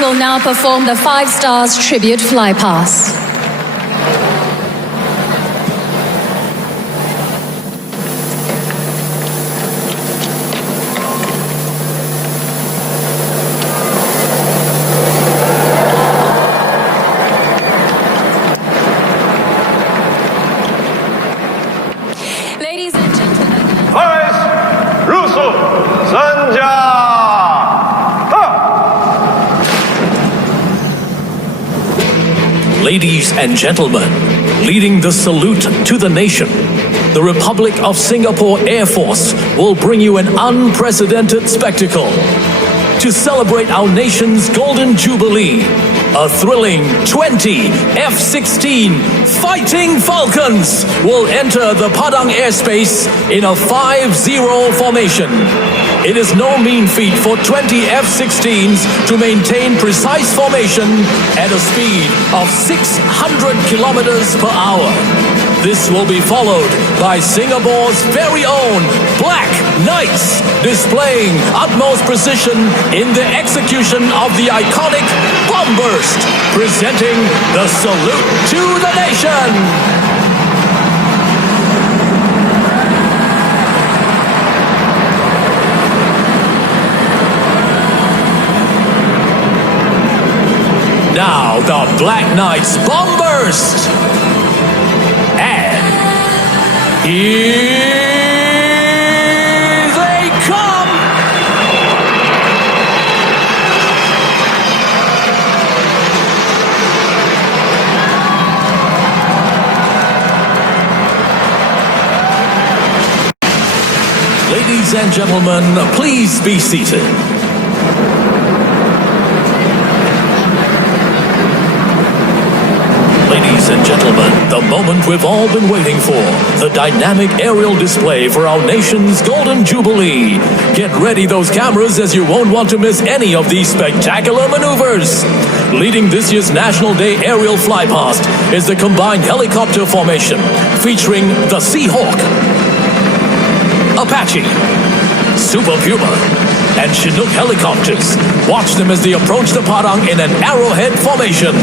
Will now perform the 5 Stars Tribute Flypass. Ladies and gentlemen. Ladies and gentlemen, leading the salute to the nation, the Republic of Singapore Air Force will bring you an unprecedented spectacle. To celebrate our nation's Golden Jubilee, a thrilling 20 F-16 Fighting Falcons will enter the Padang airspace in a 5-0 formation. It is no mean feat for 20 F-16s to maintain precise formation at a speed of 600 kilometers per hour. This will be followed by Singapore's very own Black Knights, displaying utmost precision in the execution of the iconic bomb burst, presenting the salute to the nation. Now the Black Knights bomb burst. And here they come. Ladies and gentlemen, please be seated. Ladies and gentlemen, the moment we've all been waiting for, the dynamic aerial display for our nation's Golden Jubilee. Get ready those cameras, as you won't want to miss any of these spectacular maneuvers. Leading this year's National Day aerial flypast is the combined helicopter formation, featuring the Seahawk, Apache, Super Puma, and Chinook helicopters. Watch them as they approach the Padang in an arrowhead formation.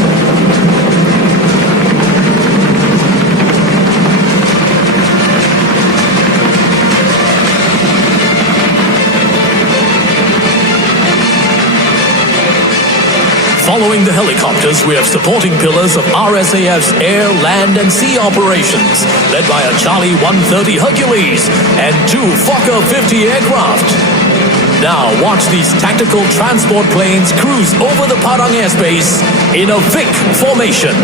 Following the helicopters, we have supporting pillars of RSAF's air, land, and sea operations, led by a Charlie 130 Hercules and 2 Fokker 50 aircraft. Now watch these tactical transport planes cruise over the Padang airspace in a Vic formation.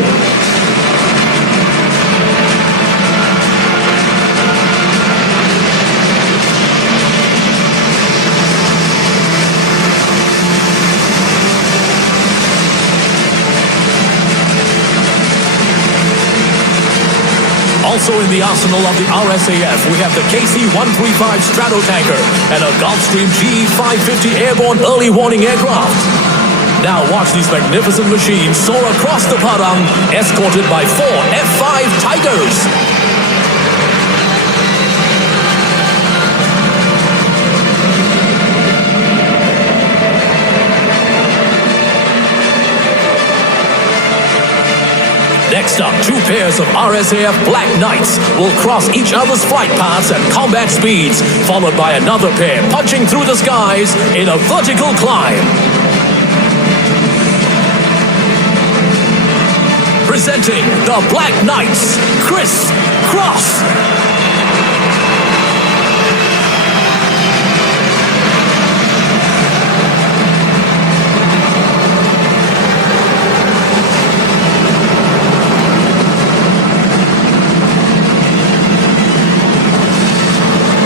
Also in the arsenal of the RSAF, we have the KC-135 Stratotanker and a Gulfstream GE-550 airborne early warning aircraft. Now watch these magnificent machines soar across the Padang, escorted by 4 F-5 Tigers. Next up, 2 pairs of RSAF Black Knights will cross each other's flight paths at combat speeds, followed by another pair punching through the skies in a vertical climb. Presenting the Black Knights, Chris Cross.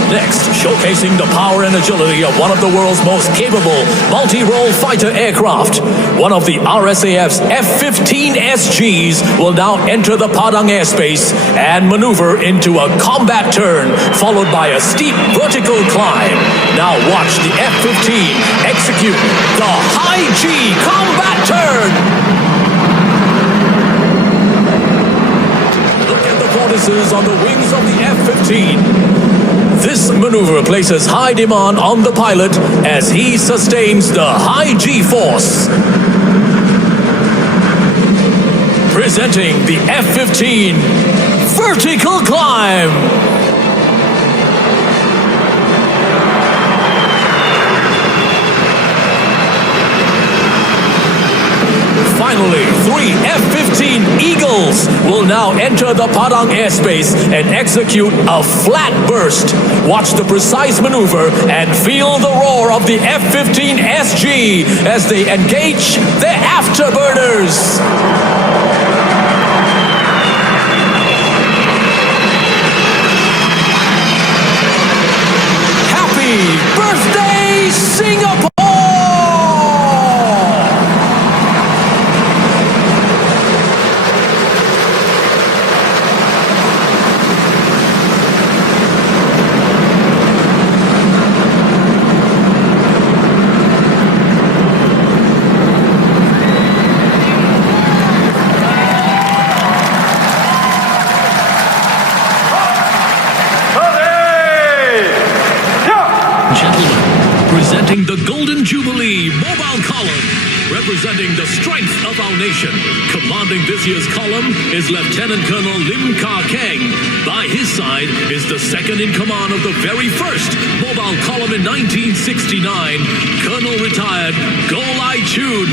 Next, showcasing the power and agility of one of the world's most capable multi-role fighter aircraft. One of the RSAF's F-15 SGs will now enter the Padang airspace and maneuver into a combat turn, followed by a steep vertical climb. Now watch the F-15 execute the high G combat turn. Look at the vortices on the wings of the F-15. This maneuver places high demand on the pilot as he sustains the high G-force. Presenting the F-15 Vertical Climb. Finally, 3 F-15 Eagles will now enter the Padang airspace and execute a flat burst. Watch the precise maneuver and feel the roar of the F-15 SG as they engage their afterburners. Happy birthday, Singapore! Presenting the Golden Jubilee Mobile Column, representing the strength of our nation. Commanding this year's column is Lieutenant Colonel Lim Kah Keng. By his side is the second in command of the very first Mobile Column in 1969, Colonel Retired Goh Lai Chun.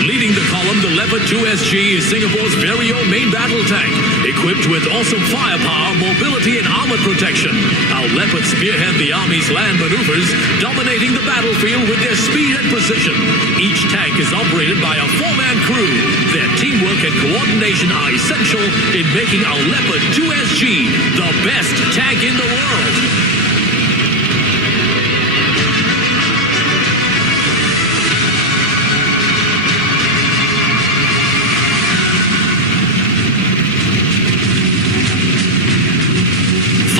Leading the column, the Leopard 2 SG is Singapore's very own main battle tank, equipped with awesome firepower, mobility, and armored protection. Our Leopards spearhead the Army's land maneuvers, dominating the battlefield with their speed and precision. Each tank is operated by a 4-man crew. Their teamwork and coordination are essential in making our Leopard 2 SG the best tank in the world.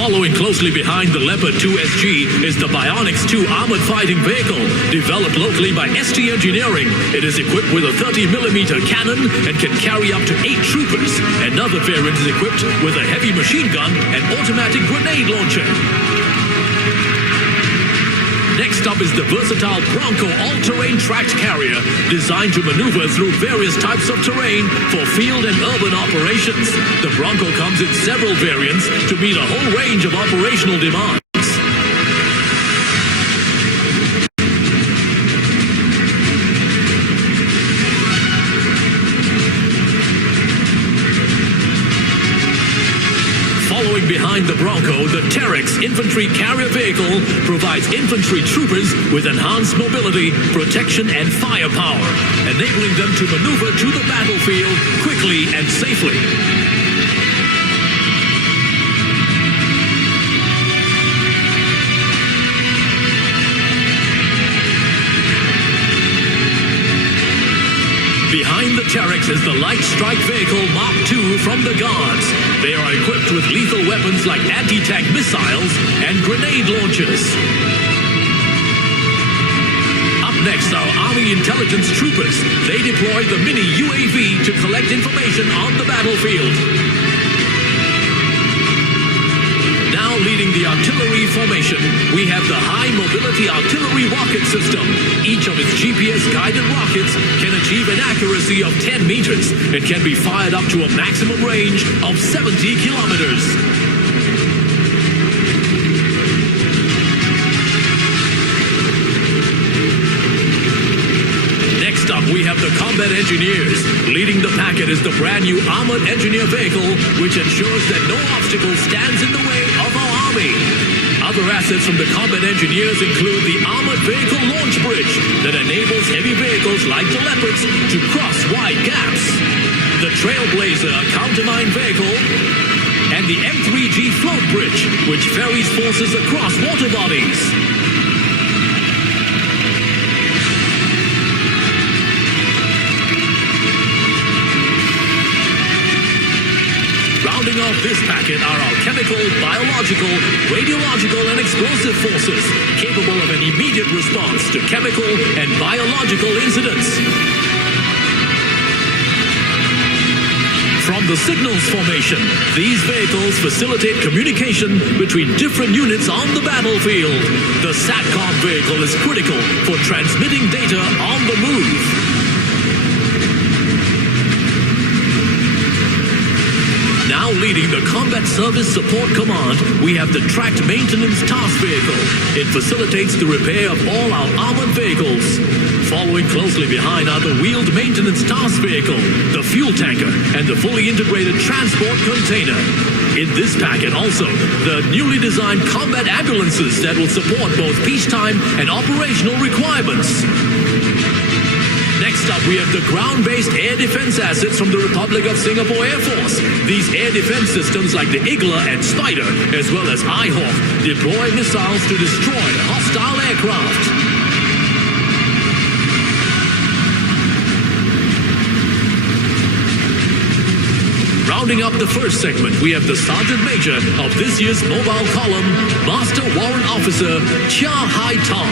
Following closely behind the Leopard 2 SG is the Bionics 2 armored fighting vehicle, developed locally by ST Engineering. It is equipped with a 30mm cannon and can carry up to 8 troopers. Another variant is equipped with a heavy machine gun and automatic grenade launcher. Next up is the versatile Bronco all-terrain tracked carrier, designed to maneuver through various types of terrain for field and urban operations. The Bronco comes in several variants to meet a whole range of operational demands. Following behind the Bronco, the Terex infantry carrier vehicle provides infantry troopers with enhanced mobility, protection, and firepower, enabling them to maneuver to the battlefield quickly and safely. Behind the Terex is the light strike vehicle Mark II from the Guards. They are equipped with lethal weapons like anti-tank missiles and grenade launchers. Up next are Army intelligence troopers. They deploy the mini UAV to collect information on the battlefield. Now leading the artillery formation, we have the High Mobility Artillery Rocket System. Each of its GPS-guided rockets can achieve an accuracy of 10 meters. It can be fired up to a maximum range of 70 kilometers. Next up, we have the Combat Engineers. Leading the packet is the brand new Armored Engineer Vehicle, which ensures that no obstacle stands in the way of our Army. Other assets from the Combat Engineers include the Armored Vehicle Launch Bridge that enables heavy vehicles like the Leopards to cross wide gaps, the Trailblazer countermine vehicle, and the M3G Float Bridge, which ferries forces across water bodies. Rounding off this packet are our chemical, biological, radiological, and explosive forces, capable of an immediate response to chemical and biological incidents. From the signals formation, these vehicles facilitate communication between different units on the battlefield. The SATCOM vehicle is critical for transmitting data on the move. Now leading the Combat Service Support Command, we have the Tracked Maintenance Task Vehicle. It facilitates the repair of all our armored vehicles. Following closely behind are the Wheeled Maintenance Task Vehicle, the Fuel Tanker, and the fully integrated Transport Container. In this packet also, the newly designed combat ambulances that will support both peacetime and operational requirements. Next up, we have the ground-based air defense assets from the Republic of Singapore Air Force. These air defense systems like the Igla and Spider, as well as iHawk, deploy missiles to destroy hostile aircraft. Rounding up the first segment, we have the Sergeant Major of this year's Mobile Column, Master Warrant Officer Chia Hai Tong.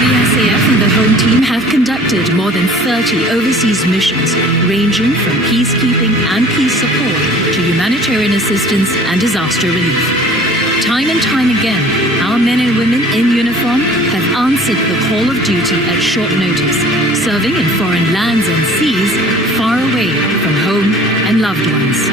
RSAF and the home team have conducted more than 30 overseas missions, ranging from peacekeeping and peace support to humanitarian assistance and disaster relief. Time and time again, our men and women in uniform have answered the call of duty at short notice, serving in foreign lands and seas far away from home and loved ones.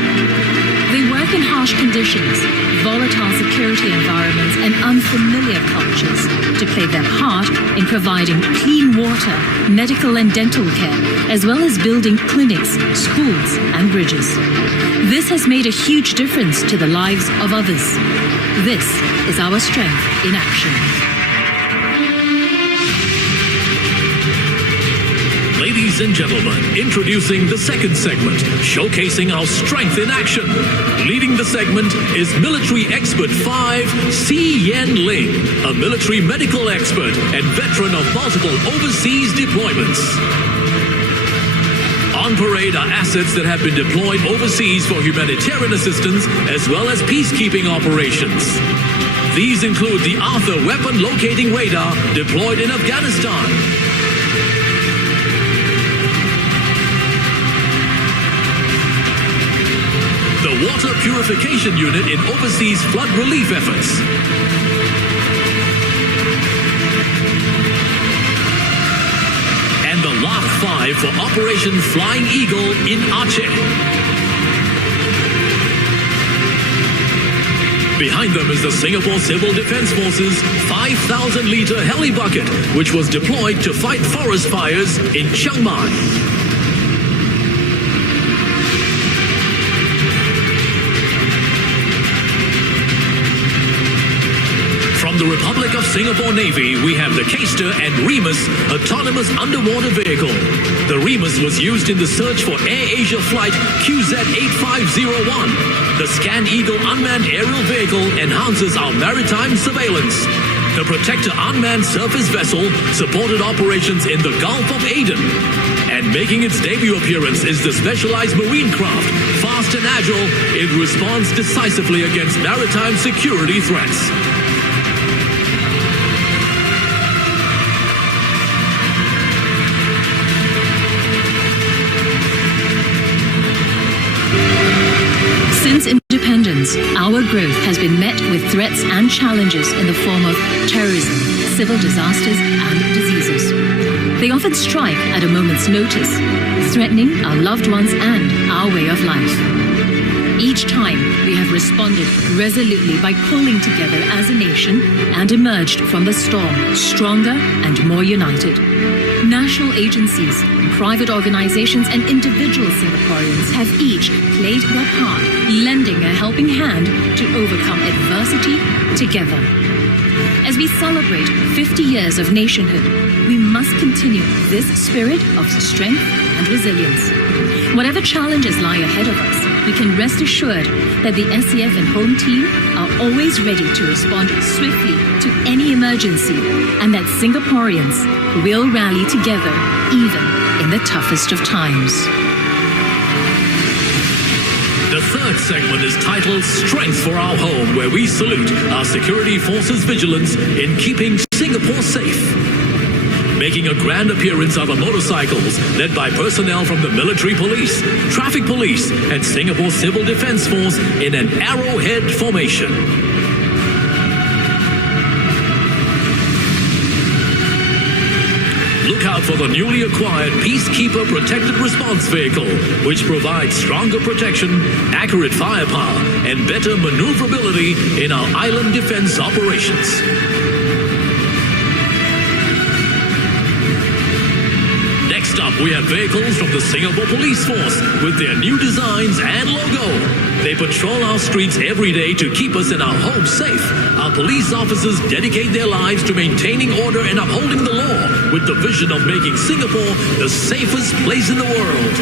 They work in harsh conditions, volatile security environments, and unfamiliar cultures to play their part in providing clean water, medical and dental care, as well as building clinics, schools, and bridges. This has made a huge difference to the lives of others. This is our strength in action. Ladies and gentlemen, introducing the second segment, showcasing our strength in action. Leading the segment is Military Expert 5, Si Yen Ling, a military medical expert and veteran of multiple overseas deployments. On parade are assets that have been deployed overseas for humanitarian assistance as well as peacekeeping operations. These include the Arthur Weapon Locating Radar deployed in Afghanistan, the Water Purification Unit in overseas flood relief efforts, and the Lark 5 for Operation Flying Eagle in Aceh. Behind them is the Singapore Civil Defence Force's 5,000-litre heli bucket, which was deployed to fight forest fires in Chiang Mai. From the Republic of Singapore Navy, we have the Caster and Remus autonomous underwater vehicle. The Remus was used in the search for Air Asia flight QZ8501. The Scan Eagle unmanned aerial vehicle enhances our maritime surveillance. The Protector unmanned surface vessel supported operations in the Gulf of Aden. And making its debut appearance is the specialized marine craft, fast and agile. It responds decisively against maritime security threats. Since independence, our growth has been met with threats and challenges in the form of terrorism, civil disasters, and diseases. They often strike at a moment's notice, threatening our loved ones and our way of life. Each time, we have responded resolutely by pulling together as a nation and emerged from the storm stronger and more united. National agencies, private organizations, and individual Singaporeans have each played their part, lending a helping hand to overcome adversity together. As we celebrate 50 years of nationhood, we must continue this spirit of strength and resilience. Whatever challenges lie ahead of us, we can rest assured that the SCF and home team are always ready to respond swiftly to any emergency, and that Singaporeans will rally together even in the toughest of times. The third segment is titled Strength for Our Home, where we salute our security forces' vigilance in keeping Singapore safe. Making a grand appearance are the motorcycles, led by personnel from the military police, traffic police, and Singapore Civil Defence Force in an arrowhead formation. Look out for the newly acquired Peacekeeper Protected Response Vehicle, which provides stronger protection, accurate firepower, and better maneuverability in our island defense operations. Next up, we have vehicles from the Singapore Police Force with their new designs and logo. They patrol our streets every day to keep us and our homes safe. Our police officers dedicate their lives to maintaining order and upholding the law with the vision of making Singapore the safest place in the world.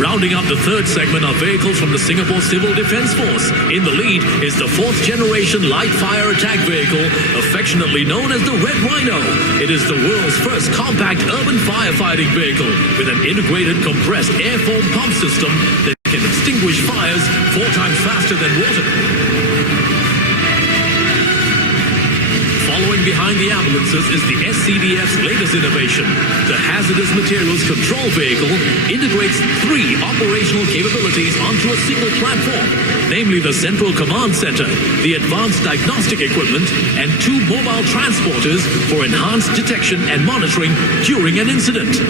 Rounding up the third segment are vehicles from the Singapore Civil Defence Force. In the lead is the 4th generation light fire attack vehicle, affectionately known as the Red Rhino. It is the world's first compact urban firefighting vehicle with an integrated compressed air foam pump system that can extinguish fires 4 times faster than water. Following behind the ambulances is the SCDF's latest innovation. The Hazardous Materials Control Vehicle integrates 3 operational capabilities onto a single platform, namely the Central Command Center, the Advanced Diagnostic Equipment, and 2 mobile transporters for enhanced detection and monitoring during an incident.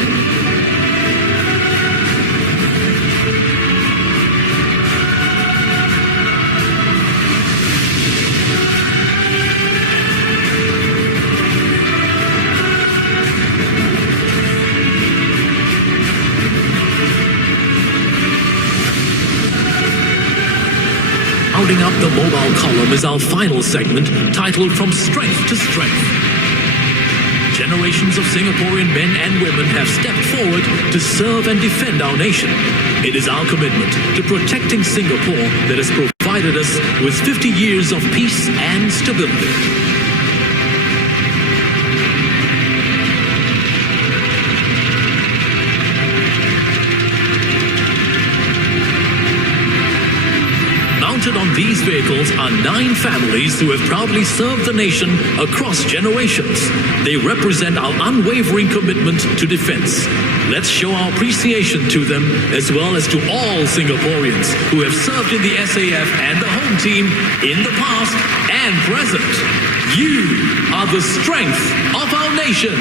Rounding up the mobile column is our final segment, titled From Strength to Strength. Generations of Singaporean men and women have stepped forward to serve and defend our nation. It is our commitment to protecting Singapore that has provided us with 50 years of peace and stability. Mounted on these vehicles are 9 families who have proudly served the nation across generations. They represent our unwavering commitment to defense. Let's show our appreciation to them, as well as to all Singaporeans who have served in the SAF and the home team in the past and present. You are the strength of our nation.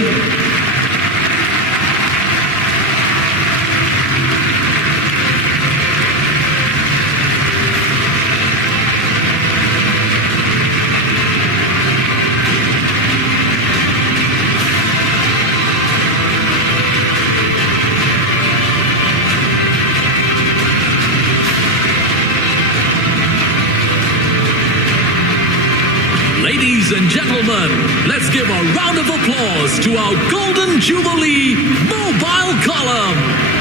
Ladies and gentlemen, let's give a round of applause to our Golden Jubilee Mobile Column.